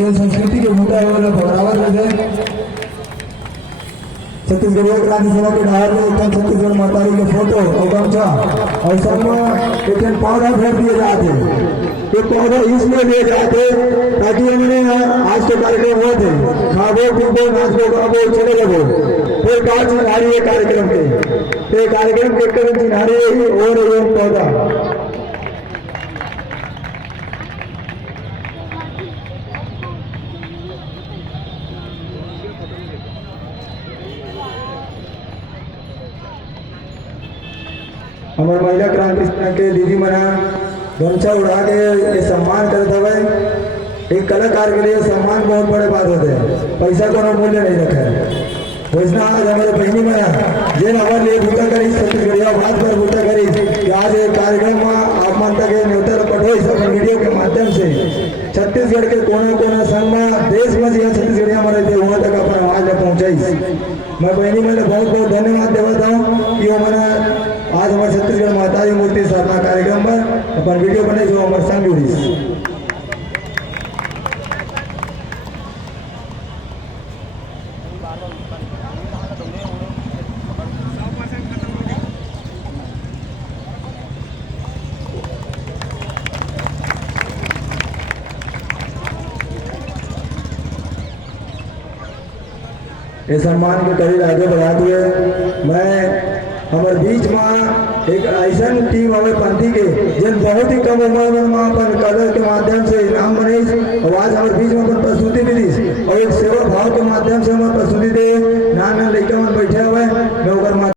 खेल संस्कृति के मुद्दा है वाला बराबर रहे। छत्तीसगढ़ क्रांति सेना के डायर में एक छत्तीसगढ़ मातारी के फोटो और गमछा और सब में एक पौधा भेज दिए जाते। ये पौधा इसलिए दिए जाते ताकि उन्होंने आज के कार्यक्रम हुए थे खाबो पीबो नाचो गाबो चले लगो फिर कहा चिन्हारी है कार्यक्रम के कार्यक्रम के कर चिन्हारी और ये पौधा हमारे महिला क्रांति सेना के दीदी मना गमछा उड़ा के ये सम्मान करते हुए एक कलाकार के लिए सम्मान बहुत बड़े बात होते हैं। पैसा को मूल्य नहीं रखा है। वैसा आज हमारे बहनी मना जिन हमारे लिए बूटा करी छत्तीसगढ़िया बात पर बूटा करी कि आज एक कार्यक्रम में आप मानता के न्योतर पठो सब वीडियो के माध्यम से छत्तीसगढ़ के कोना कोना संघ में देश में जहाँ छत्तीसगढ़िया मरे थे वहाँ तक अपना आवाज पहुँचाई। मैं बहनी मैंने बहुत बहुत धन्यवाद देता हूँ कि मैंने आज हमारे छत्तीसगढ़ माताजी मूर्ति स्थापना कार्यक्रम पर अपन वीडियो बने जो हमारे संग जुड़ी। इस सम्मान के करीब आगे बढ़ाते हुए मैं हमारे बीच में एक ऐसा टीम हमें पंथी के जिन बहुत ही कम उम्र में अपन कलर के माध्यम से इनाम बने और आज हमारे बीच में अपन प्रस्तुति भी दी और एक सेवा भाव के माध्यम से हमें प्रस्तुति दे नाना लड़का में बैठे हुए मैं